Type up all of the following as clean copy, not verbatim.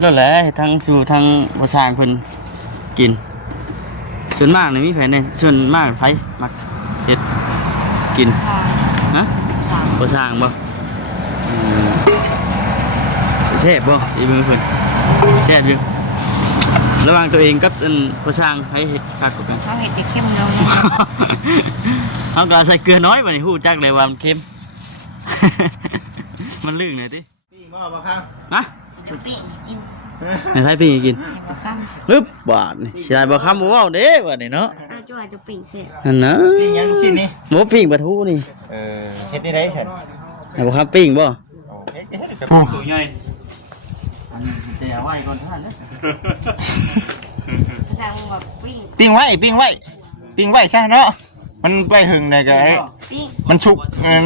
แล้วแหละทั้งสู่ทั้งบ่สร้างเพิ่นกินส่วนมากนี่มีไผในส่วนมากไผมักเฮ็ดกินฮะบ่สร้างบ่แซ่บบ่อีมือเพิ่นแซ่บอยู่ระหว่างตัวเองกับบ่สร้างไผเฮ็ดคักกว่ากันเขาเห็ดจะเข้มลง เฮาก็ใส่เกลือน้อยบัดนี้ฮู้จักเลยว่ามันเค็ม มันลึกหน่อยติปิ้งบ่ครับฮะจะปิ้งกินให้ไผปิ้งกินบ่ซ้ำปึ๊บบาดนี่สิได้บ่คำบ่เว้าเด้บัดนี้เนาะจ้าจะปิ้งเสร็จนั่นนะปิ้งยังลูกชิ้นนี่หมูปิ้งปลาทูนี่เฮ็ดได้ฉันให้บ่ครับปิ้งบ่เฮ็ดกับตัวใหญ่แต่เอาไว้ก่อนท่านนะสั่งแบบปิ้งปิ้งไว้ซะเนาะมันไปหึงได้ก็ปิ้งมันสุก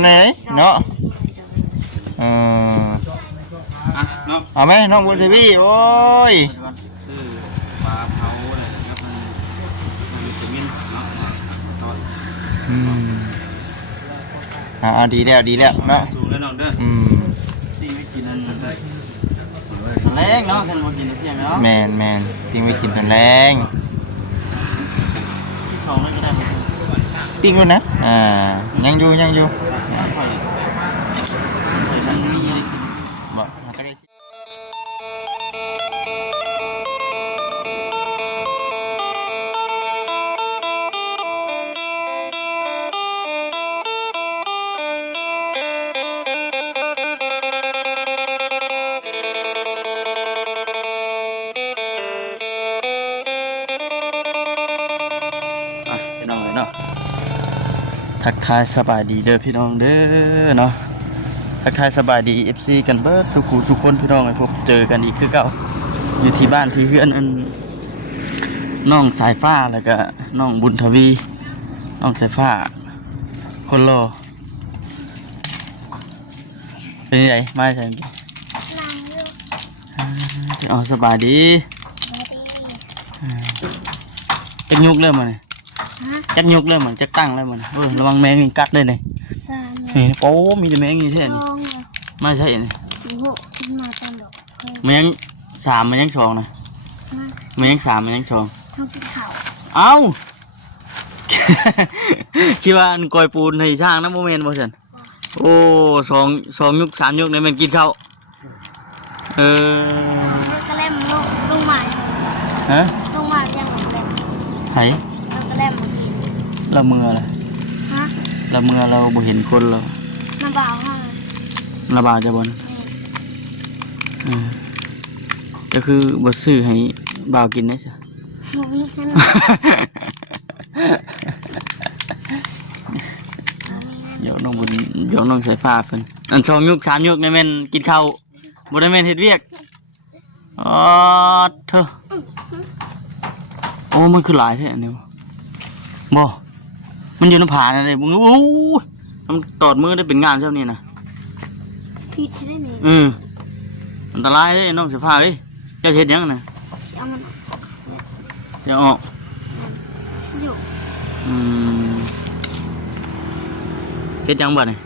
ไหนเนาะเอาไหมน้องบุญทวีโอ้ยซื้อปลาเผาอะไรครับมันวิตามินเนาะดีแล้วเนาะสูงแล้วน้องเด้อปิ้งไว้กินนั่นแรงเนาะท่านบ่กินเสียงเนาะแม่นปิ้งไว้กินแรงปิ้งด้วยนะยังอยู่ทักทายสบายดีเด้อพี่น้องเด้อเนาะทักทายสบายดี FC กันเบิดสุขคนพี่น้องให้พบเจอกันอีกคือเก่าอยู่ที่บ้านที่เฮือนน้องสายฟ้าแล้วก็น้องบุญทวีน้องสายฟ้าคนรอเป็นไงมาใช่ไหมอ๋อสบายดีจักยุกเริ่มมาเลยจักยุกเริ่มเหมือนจักตั้งเลยมันระวังแมงกัดเลยเนี่ยนี่โอ้มีแต่แมงนี่เท่านี้ไม่ใช่เนี่ยแมงสามมันยังสองนะแมงสามมันยังสองเอ้า คิดว่าอันกอยปูนให้ช่างนะโมเมนต์บ่เช่นโอ้สองยุกสามยุกเนี่ยมันกินข้าวก็เล่มลุงหมายฮะลุงหมายยังเล่มไผ่ก็เล่มมากินเราเมื่ออะไรฮะเราเมื่อเราบ่เห็นคนเรามาบ่าวฮะระบาดจะบนก็คือบ่ซื้อให้บ่าวกินได้ใช่มีขนมเดี๋ยวน้องบุญเดี๋ยวน้องใส่ผ้าเพิ่นอันสองยุกสามยุกในแม่นกินข้าวบ่ได้แม่นเฮ็ดเวียกอ๋อเธอโอ้มันคือหลายแท้อันนี้บ่มันอยู่ในผาอะไรมึงโอ้มันตอดมือได้เป็นงานเท่านี้นะผิดได้ไหมอันตรายเลยน้องเสื้อผ้าเอ้ยเจ้าเฮ็ดยังนะเดี๋ยวออกเฮ็ดยังบ่เนี่ย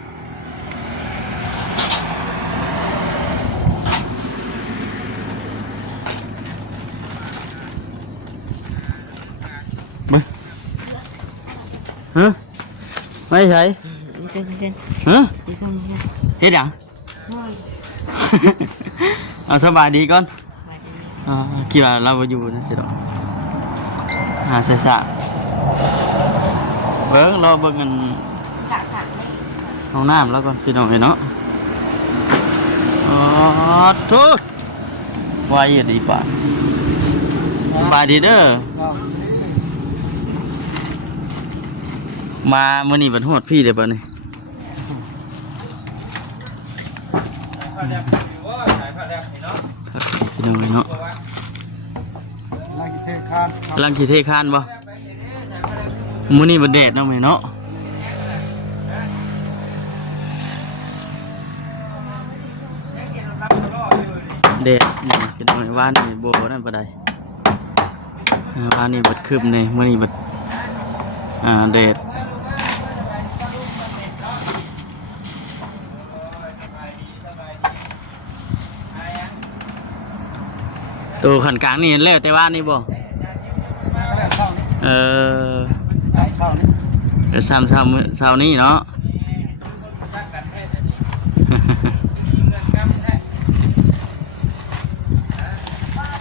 ฮะไม่ใช่ฮะเฮ็ดยังเอาสบายดีก่อนคิดว่าเราอยู่นะสิดอกเสียสะเบิ้งรอเบิ้งกันห้องน้ำแล้วก่อนพี่น้องเนาะทุกวายดีป่ะสบายดีเด้อมาเมื่อนี้บัดฮอดพี่เดี๋ยวป่ะนี่พี่น้องเนาะลังขี้เทคานบ่มื้อนี้บ่แดดเนาะแม่เนาะแดดนี่พี่น้องว่านี่บ่นั่นปานใดว่านี่บัดคืบนี่มื้อนี้บัดแดด เ ตัวขันกลางนี่เห็นแล้วแต่ว่านี่บ่เออเดี๋ยวซ้ำนี่เนาะ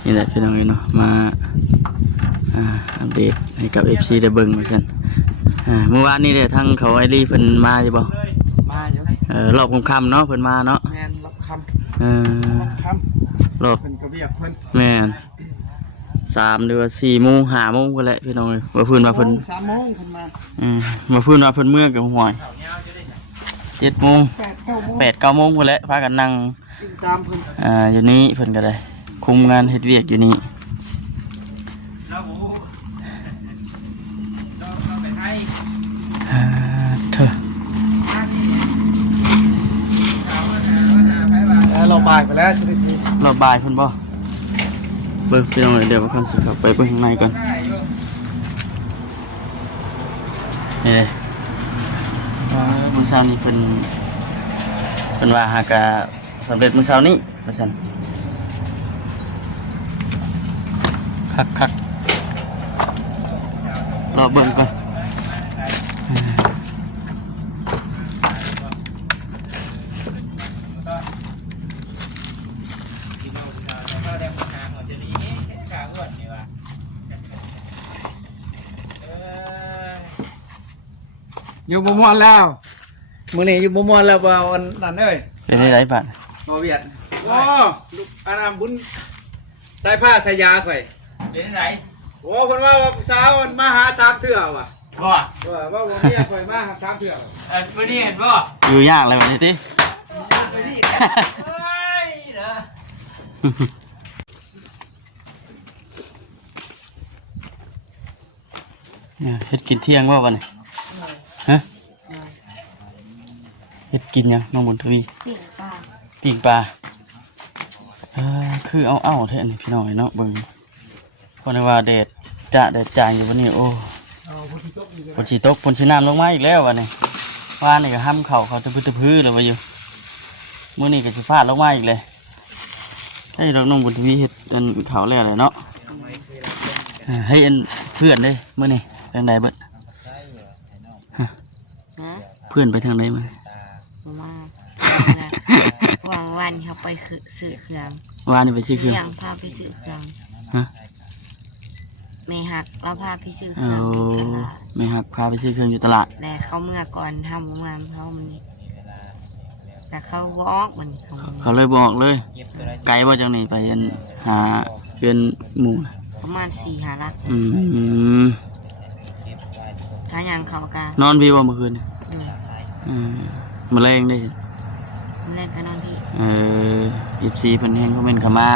นี่แหละพี่น้องเนาะมาอัปเดตให้กับ FC ได้เบิ่งเหมือนกันเมื่อวานนี้เด้ทั้งเขาไอรีเพิ่นมาอยู่บ่ มาอยู่ รอบค่ำๆเนาะเพิ่นมาเนาะ แมนรับคำคำ รอบ เพิ่นกระเบียบเพิ่น แม่น3หรือว่า4โมง5โมงพุ่นแหละพี่น้องเอ้ยว่าเพิ่นว่าเพิ่น 3 โมงเพิ่นมา ว่าเพิ่นว่าเพิ่นเมื่อกับหวย7โมง 8 9 โมง 8 9โมงพุ่นแหละพากันนั่ง ติดตามเพิ่น อยู่นี้เพิ่นก็ได้คุมงานเฮ็ดเวียกอยู่นี่เถอะ เราบ่ายไปแล้วสิที รอบบ่ายเพิ่นบ่เบิ่งพี่น้องเดี๋ยวว่าคำสิเข้าไปเบิ่งข้างในก่อนนี่เลยมื้อเช้านี้เพิ่นว่าหากะสำเร็จมื้อเช้านี้ว่าซั่นคักรอเบิ่งก่อนอยู่บ่ม่วนแล้วมื้อนี้อยู่บ่ม่วนแล้วบ่อันนั่นเอ้ย เป็นได้ไรบาท บ่เวียดโอ้ลูกอันนั้นบุญใส่ผ้าใส่ยาข่อย เป็นไร โอ้เพิ่นว่าสาวมันมาหา3เทื่อว่ะ บ่ ว่าบ่มีข่อยมาหา3เทื่อ มื้อนี้เห็นบ่อยู่ยากเลยวันนี้ติ ไปนี่ เนี่ยเฮ็ดกินเที่ยงว่าวันนี้ฮะเฮ็ดกินยังน้องบุญทวี เปลี่ยนปลา ปิ้งปลาคือเอาแท้นี่พี่น้องเนาะเบิ่งเพราะว่าแดดจางอยู่วันนี้โอ้ฝนสิตกฝนสิน้ำลงมาอีกแล้ววันนี้ว่านี่ก็ห้ำเขาจะพื้นเลยว่าอยู่มื้อนี้ก็สิฟาดลงมาอีกเลยให้เราน้องบุญทวีเฮ็ดอันเขาแล้วเลยเนาะให้อันเพื่อนเด้มื้อนี้ทางใดเบิด ฮะ เพื่อนไปทางไหนมา มาวันเขาไปซื้อเครื่อง ว่านี่ไปซื้อเครื่อง อย่างพาไปซื้อเครื่อง ฮะ ไม่หักแล้วพาไปซื้อเค เอา รื่องตลาด ไม่หักพาไปซื้อเครื่องอยู่ตลาด แต่เขาเมื่อก่อนทำงานเขามันนี่แต่เขาวอกมันเขา เขาเลยบอกเลย ไกลว่าจังนี่ไปหาเพื่อนหมู่น่ะ ประมาณ4-5 ลัก อืม ถ้าอย่างเขากาน อนพี่บ่เมื่อคืนนี่ ดู มาแรงได้ เล่นกันนอนพี่ FC เพิ่นเฮงคอมเมนต์เข้ามา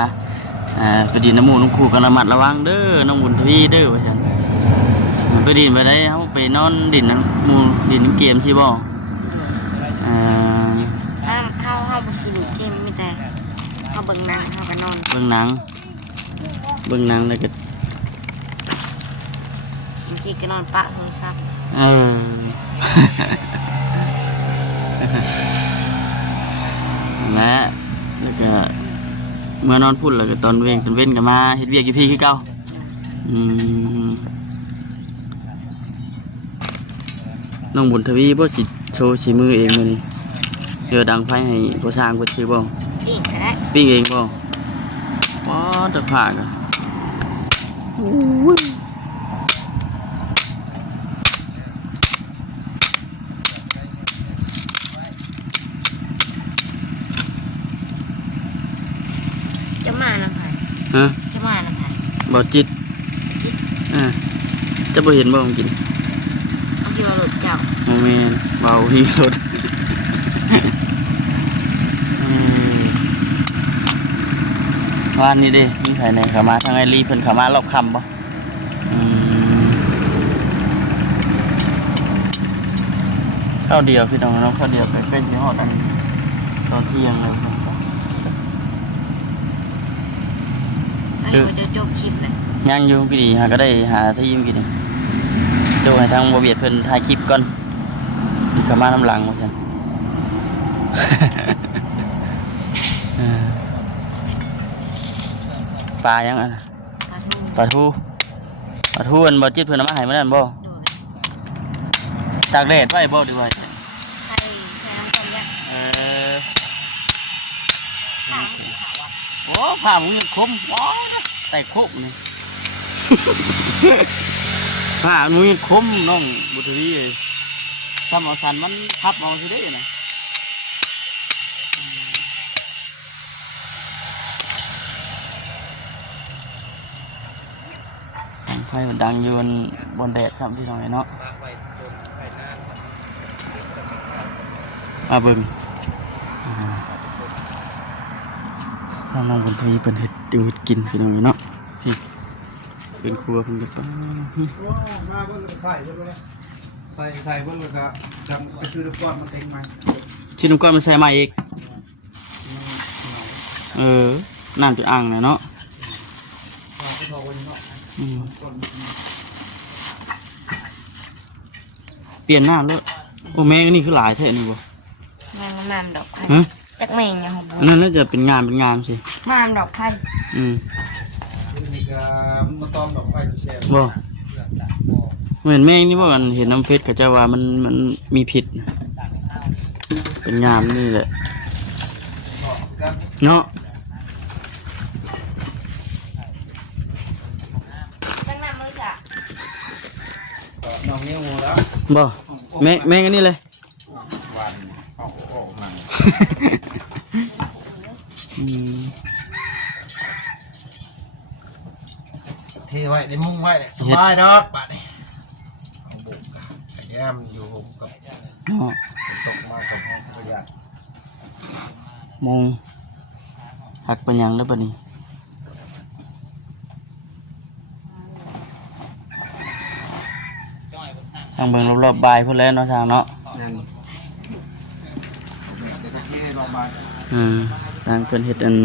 ไปดินน้ำหมูน้ำคู่กันระมัดระวังเด้อน้องบุญทวีเด้อว่าซั่นไปดินไปได้เฮาไปนอนดินน้ำหมู่ดินน้ำเกมสิบ่ ถ้าเข้าไปซื้อเกมไม่แต่เขาเบิ่งหนังเขาก็นอน เบิ่งหนังแล้วก็ บางทีก็นอนปะโทรศัพท์ และแล้วก็เมื่อนอนพุ่นแล้วก็ตอนเว้นก็มาเฮ็ดเวียกอยู่พี่คือเก่าน้องบุญทวีบ่สิโชว์สีมือเองมื้อนี้เดี๋ยวดังไฟให้พ่อช้างเพิ่นซื้อบ่ นี่ก็ได้ ปิ้งเองบ่ป๊อดตะผากอ่ะโอ้ย จะมาน้ำไผ่ ฮะ จะมาน้ำไผ่ บ่จิตจะบ่เห็นบ่ของกิน เอาที่มาหลุดเจ้า โมเมนเบาที่สุดว่านนี่เด้มีใครไหนเข้ามาทางไอรีเพิ่นเข้ามารอบค่ำบ่ข้าวเดียวพี่น้องเนาะข้าวเดียวไปเป็นยี่ห้ออันตอนเที่ยงเลยครับ อันนี้มันจะจบคลิปเลย ย่างอยู่พี่ดีหาก็ได้หาที่ยิ้มกินโดยทางบ่เวียดเพิ่นถ่ายคลิปก่อนนี่เข้ามาน้ำหลังว่าซั่น ปลายังอ่ะ ปลาทู ปลาทูอันบ่จิตเพิ่นเอามาให้มื้อนั้นบ่ โดย ตากแดดไว้บ่ดีไว้ ใส่น้ำต้มยำ เออโอ้ผ้ามึงคมว้าวนะใส่คุกนี่ ผ้ามึงคมน้องบุตรีเลยทำเอาสันมันพับเอาสิได้นะไฟมันดังอยู่บนแดดครับพี่น้องเนาะมาเบิ่งน้องบนทีเป็นเห็ดอยู่เห็ดกินพี่น้องเนาะพี่เป็นครัวเพิ่งจะป้า มาเบิ่งใส่เบิ่งเลยใส่เบิ่งแล้วก็จำไปซื้อน้ำก้อนมาเต็งมา ที่นุ่มก้อนมันใส่มาอีกน้ำจะอ่างเลยเนาะเปลี่ยนน้ำแล้วโอ้แม่งนี่คือหลายแท้นี่บ่ แมงมามดอกไผ่ ฮะ จักแมงอย่างของบัว อันนั้นน่าจะเป็นงามสิ มามดอกไผ่ นี่ก็มาต้อมดอกไม้แช่ บ่เหมือนแม่งนี่บ่กันเห็นน้ำเพชรก็จะว่ามันมีพิษเป็นงามนี่แหละเนาะ จังน้ำมันจะ น้องนิ้วแล้ว บ่แม่งอันนี้เลย วันออกมาเทไว้ในมุ้งไว้สบายเนาะบัดนี้บุกแย้มอยู่กับ เนาะ ตกมากับห้องประหยัด มองหักเป็นหยังแล้วปะนี่ทางเบิ่งรอบๆบายพุ่นแล้วเนาะทางเนาะ นั่นเดี๋ยวจะเทลงมา ทางเพิ่นเฮ็ดอัน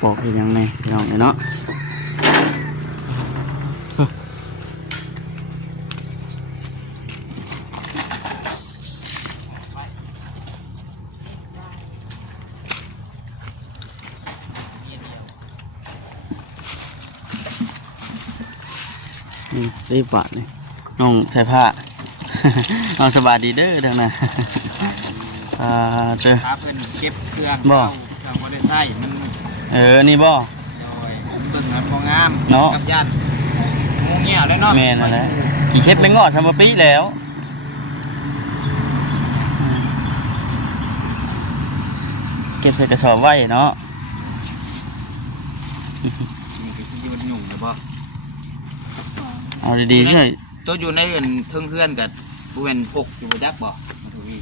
ปอกเฮ็ดหยังไงพี่น้องเนาะนี่รีบปะนี่น้องใส่ผ้า น้องสบายดีเด้อทางนั้น เจอ ครับเพิ่นเก็บเครื่อง บ่ เครื่องบ่ได้ใช้มัน นี่บ่ โดยเบิ่งมันบ่งาม เนาะ กับย่านงูเงี้ยแล้วเนาะ แม่นั่นแหละกี่เข็บไม่งอดทำมาปีแล้วเก็บใส่กระสอบไว้เนาะ นี่คือที่มันหนุ่มนะบ่ เอาดีๆใช่ ตัวอยู่ในเอนเทิงเพื่อนกับบ่แม่นพกอยู่บ่จักบ่มาถูวี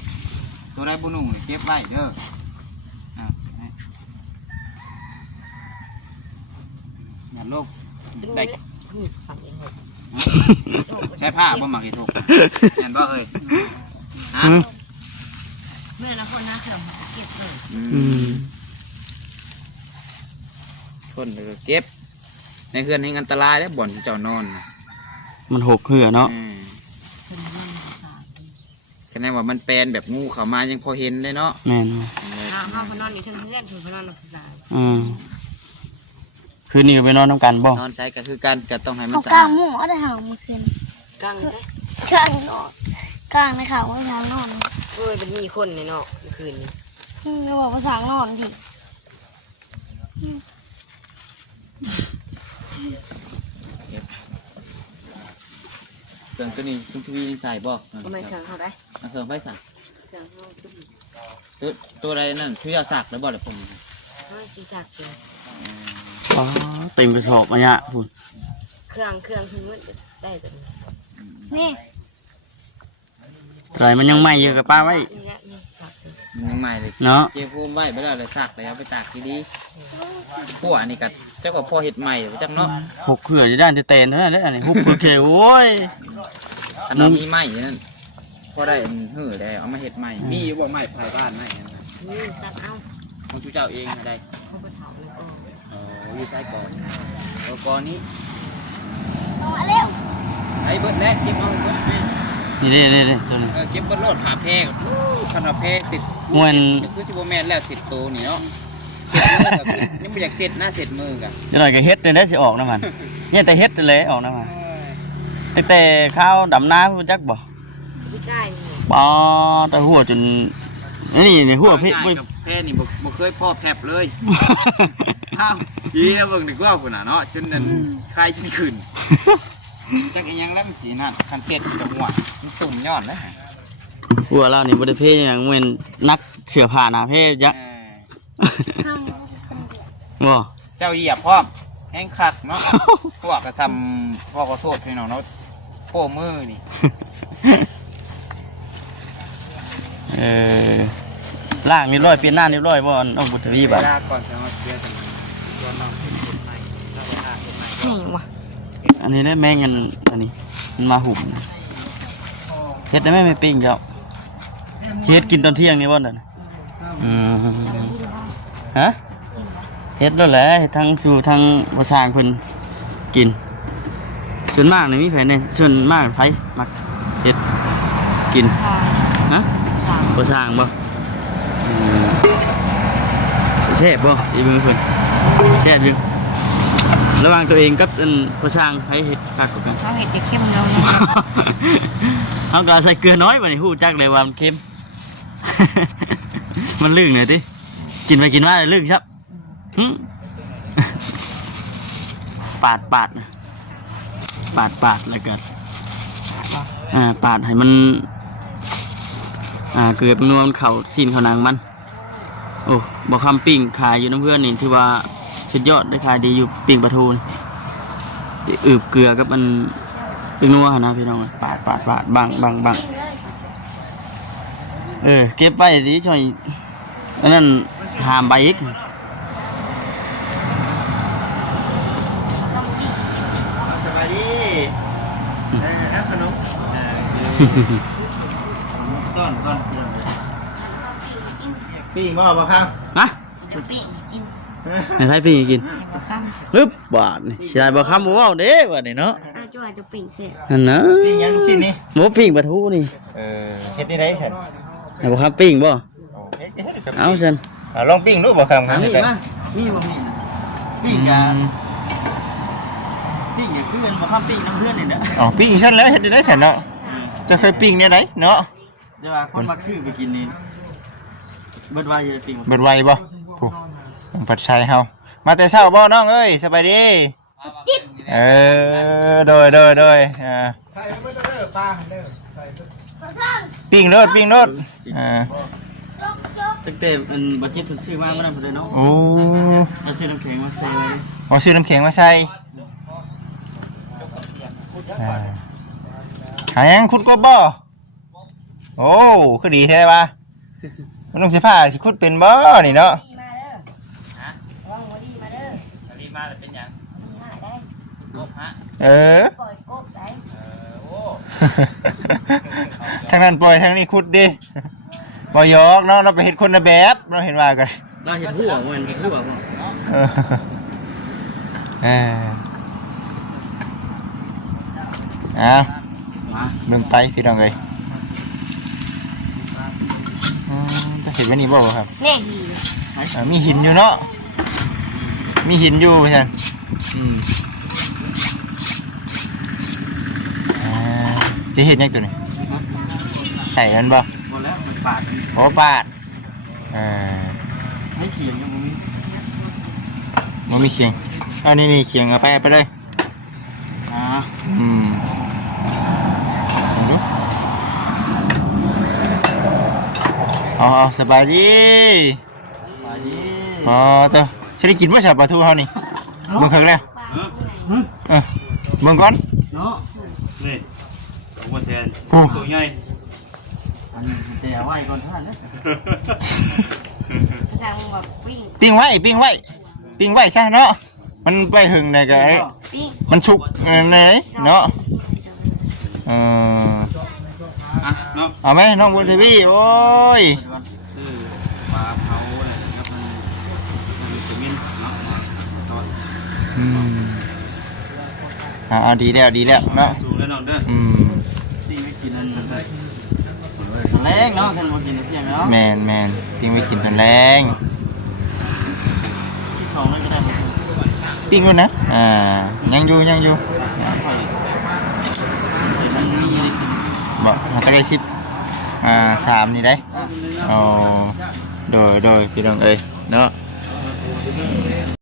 ตัวได้บ่หนุ่มนี่เก็บไว้เด้ออย่าโลกได้ นี่ฝั่งเองเลย ใช้ผ้าบ่มักเฮ็ดถูกแม่นบ่เอ้ยฮะ เมื่อละคนนะเขื่อนเก็บเลย คนเด้อเก็บในเฮือนแห่งอันตรายเด้อบ่อนเจ้านอนน่ะ มันหกเหือเนาะ คนเรื่องภาษา คะแนนว่ามันแปลนแบบงูเข้ามายังพอเห็นได้เนาะ แม่น ห้องพนอนอยู่ทั้งเพื่อนคือพนอนภาษา คืนนี้ก็ไปนอนน้ำกันบ่ นอนใช้ก็คือการก็ต้องให้มัน เอา สะ กลา อาง ด หมูเอาได้หางเมื่อคืน กลางใช่ กลางนอนกลางในข่าวว่าทางนอน เอ้ยเป็นมีคนในนอกเมื่อคืนนี้ จะบอกว่าทางนอนดิ เครื่องตัวนี้คุณทวีใส่บ่ ก็ไม่เครื่องเขาได้ เครื่องไฟสั่น เครื่องเขาตุ้ม ตัวอะไรนั่นที่จะสักแล้วบ่ล่ะผม ห้อยศีรษะเกิน อ๋อเต็มกระสอบมาเนี่ยคุณ เครื่องคือมันได้แต่ นี่ ไรมันยังไม่เยอะกับป้าไว้ นี่แหละนี่สัก มันยังใหม่เลย เนาะ เก็บภูมิไว้ไปแล้วเลยสักแล้วเอาไปตากดีๆพวกอันนี้ก็เจ้าก็พ่อเห็ดใหม่จังเนาะ หกเหือจะด้านจะเตนเท่านั้นแหละอันนี้หุบเผือกเกโอ้ย ขนมมีใหม่นั่นพอได้หื้อได้เอามาเห็ดใหม่มีอยู่บ่ใหม่ภายบ้านใหม่ นี่ตัดเอา ของชูเจ้าเองได้ เขาไปเผาแล้วก็ อยู่ใช้ก่อนเอาก่อนนี้ เอามาเร็ว ไอ้เบิดแล้วเก็บเอาเบิด นี่เด้ตัวนี้ เก็บเบิดโลดผ่าแพร่ขนาดแพร่สิ มวน คือสิบ่แม่นแล้ว10ตัวนี่เนาะ ยังไม่อยากเสร็จหน้าเสร็จมือกับ จะหน่อยก็เฮ็ดเลยได้สิออกน้ำมันเนี่ยแต่เฮ็ดเลยออกน้ำมันแต่ข้าวดำน้ำรู้จักบ่ ไม่ได้นี่ ปอแต่หัวจนนี่หัวพี่ กับแพ้นี่บ่เคยพ่อแผบเลยอ้าวยีนะเบิ่งดีกว่าพุ่นน่ะเนาะจนนั้นคลายจนขึ้นจักอีหยังแล้วมันสินั่นคันเสร็จกับหัวมันตุ่มยอดนะ หัวเรานี่บ่ได้เพ่อย่างเหมือนนักเสือผ่าหนาเพ่จัก ข้าง บ่ เจ้าเหยียบพร้อมแห้งคักเนาะพวกกระซำพ่อขอโทษพี่น้องเนาะโป้มือนี่ ล่างนี่ร้อยเปลี่ยนหน้านี่ร้อยบ่น้องบุตรวีบ่ เวลาก่อนจะมาเสียถึงตัวน้องเป็นคนใหม่แล้วก็หาคนใหม่ นี่วะ อันนี้ได้แม่งอันนี้มันมาหุ่มเฮ็ดได้ไหมไม่ปิ้งเจ้าสิเฮ็ดกินตอนเที่ยงนี่บ่นั่นฮะเฮ็ดแล้วแหละเฮ็ดทั้งสู่ทั้งประสางเพิ่นกินส่วนมากนี่มีไผในส่วนมากไผมักเฮ็ดกิน สาม ฮะ สาม ประสางบ่แซ่บบ่อีมือเพิ่นแซ่บอยู่ระหว่างตัวเองกับประสางไผเฮ็ดคักกว่ากัน เขาเห็ดจะเข้มแล้วนะ เขาก็ใส่เกลือน้อยมานี่ฮู้จักเลยว่ามันเค็ม มันลึกหน่อยติกินไปกินมาเลยลึกครับหึ ปาดนะปาดแล้วก็ปาดให้มันเกลือเป็นนวลเข่าซีนเขานางมันโอ้บอกคำปิ้งขายอยู่น้ำเพื่อนนี่ถือว่าสุดยอดได้ขายดีอยู่ปิ้งปลาทูนี่อึบเกลือกับมันเป็นนัวนะพี่น้องปาดบังเก็บไว้ดีช่วยอันนั้นหามใบอีกสบายดีขนมต้อนปิ้งบ่ครับ นะ จะปิ้งกิน ให้ไผปิ้งให้กิน ปลาข้าม ปึ๊บบาดนี่สิได้บ่คำบ่เว้าเด้บัดนี้เนาะ อาจ้าจะปิ้งเสร็จ นั่นนะ ปิ้งยังลูกชิ้นนี่ หมูปิ้งปลาทูนี่ เฮ็ดได้ฉัน ให้บ่ครับปิ้งบ่เอาซั่น ลองปิ้งดูบ่ครับ มีมามีบ่มีปิ้งกันปิ้งอย่างคือเป็นบ่ครับปิ้งน้ำเพื่อนนี่เด้อ อ๋อปิ้งฉันแล้วเฮ็ดได้ฉันเนาะจะเคยปิ้งเนี่ยไหนเนาะ เดี๋ยวว่าคนมักซื้อไปกินนี่เบิดว่าจะปิ้ง เบิดไวบ่ผู้ปัดชัยเฮามาแต่เช้าบ่น้องเอ้ยสบายดีโดยปิ้งเลิศตั้งแต่มันบัดจิตเพิ่นซื้อมาเมื่อนั้นเพิ่นเลยเนาะ โอ้ มาซื้อน้ำแข็งมาใส่ไว้ เอาซื้อน้ำแข็งมาใส่หายังขุดกบบ่โอ้คือดีแท้ป่ะมันต้องสิผ้าสิขุดเป็นบ่นี่เนาะรีมาเป็นหยังกบฮะปล่อยกบใส่ ทางนั้นปล่อยทางนี้ขุดดิบ่ยอกเนาะเราไปเฮ็ดคนละแบบเราเห็นว่ากัน เราเห็นหัวมันเห็นหัวมัน อ้าว มา เบิ่งไปพี่น้องเอ้ยจะเห็นว่านี่บ่ครับ นี่ มีหินอยู่เนาะมีหินอยู่ใช่ไหมจะเห็นยังตัวนี้ใส่กันบ่ หมดแล้วมันปาด โอ้ปาดให้เขียงยังมี มันมีเคียงอันนี้เคียงเอาไปเลยเอาสบายดีอ๋อตัวฉันได้กินว่าฉาบปลาทูเขานี่เบิ่งครั้งแล้วเบิ่งก่อน เนาะ นี่หัวแซนตัวใหญ่ อันนี้แต่เอาไว้ก่อนท่านนะ สั่งแบบปิ้ง ปิ้งไว้ซะเนาะมันไปหึงเลยก็ ปิ้ง มันชุกไหนเนาะเนาะ เอาไหมน้องบุญทวีโอ้ย ซื้อปลาเผาอะไรครับมันวิตามินเนาะตอนเอาดีแล้วเนาะ สูงแล้วน้องเด้อ ตีไม่กินนั่นเลยแรงเนาะท่านมากินเที่ยงเนาะ แมนปิ้งไว้กินตอนแรง เ สองเลยก็ได้บ่ ปิ้งด้วยนะยังอยู่ ข่อยมันมีอะไรกิน บอกมันก็ได้ชิป3นี่ได้อ๋อโดยพี่น้องเอ้ยเนาะ